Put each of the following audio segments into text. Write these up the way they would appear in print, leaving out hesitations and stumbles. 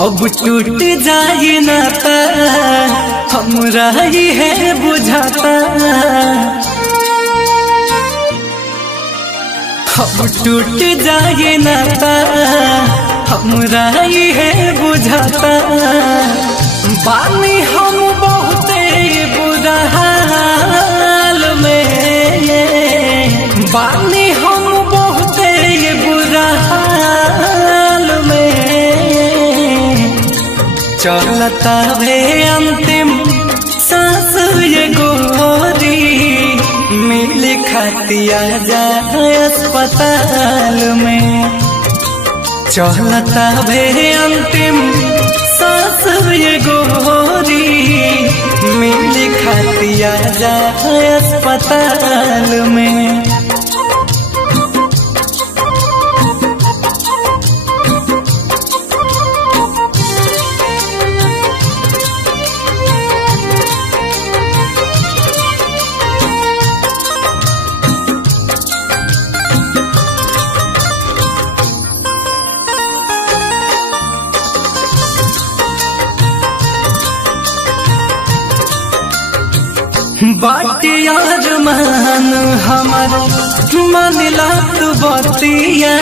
अब टूट जाए नाता हमरा ही है बुझाता। अब टूट जाए नाता हमरा ही है बुझाता। बानी हम बहुत बुरा हाल में, बानी हम बहुत बुरा हाल में। चलता है अंतिम सांस ये गोरी, मिल खातिया जाए अस्पताल में। चलता है अंतिम सांस ये गोरी, मिल खातिया जाए अस्पताल में। बाटे यार मान हमार मानिला तू बतिया,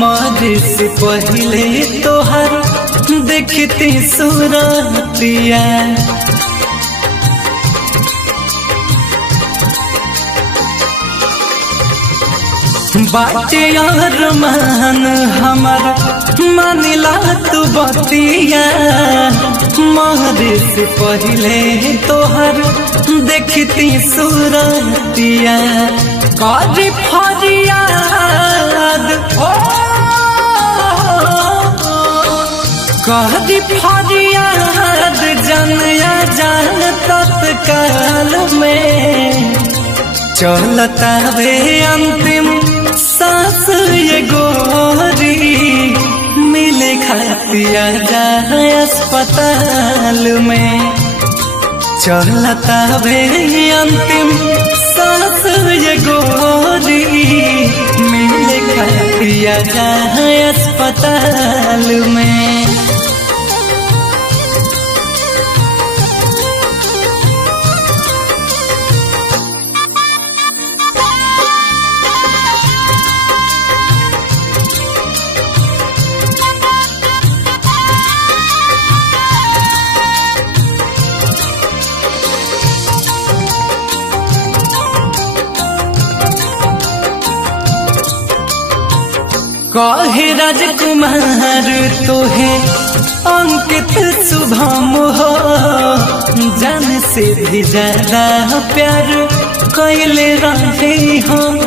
मारे से पहले तोहर देखती सूरतिया। बाटे यार मान हमार मानिला तू बतिया, मारे से पहले तोहर देखती सूरतिया। काजी फरियाद काजी फरियाद जनया जान तत्काल में। चलता वे अंतिम सांस ये गोरी, मिले खातिया जाए अस्पताल में। चलता वे अंतिम सांस ये गोरी, मिले खातिया जाए अस्पताल में। कहे राजकुमार तोहे अंकित शुभम हो, जान से भी ज्यादा प्यार कैले रहे हम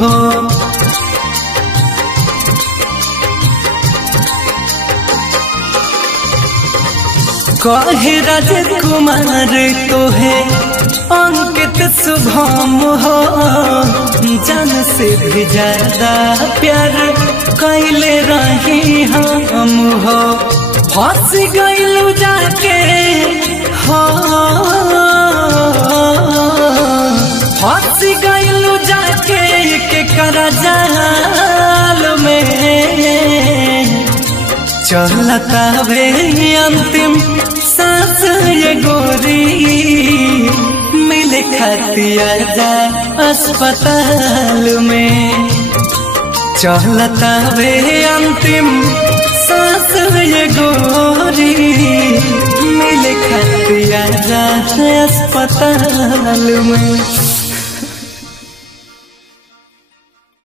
हो। कहे राजकुमार तोहे अंकित शुभम हो, जान से भी ज्यादा प्यार कैले रही हम हो। फंस गइलू जाके हो, फंस गइलू जाके के करा जाल में। चलता वे अंतिम सांस ये गोरी, मिले खातिया जा अस्पताल में। चलता वे अंतिम सांस ये गोरी, मिले खातिया जा अस्पताल में।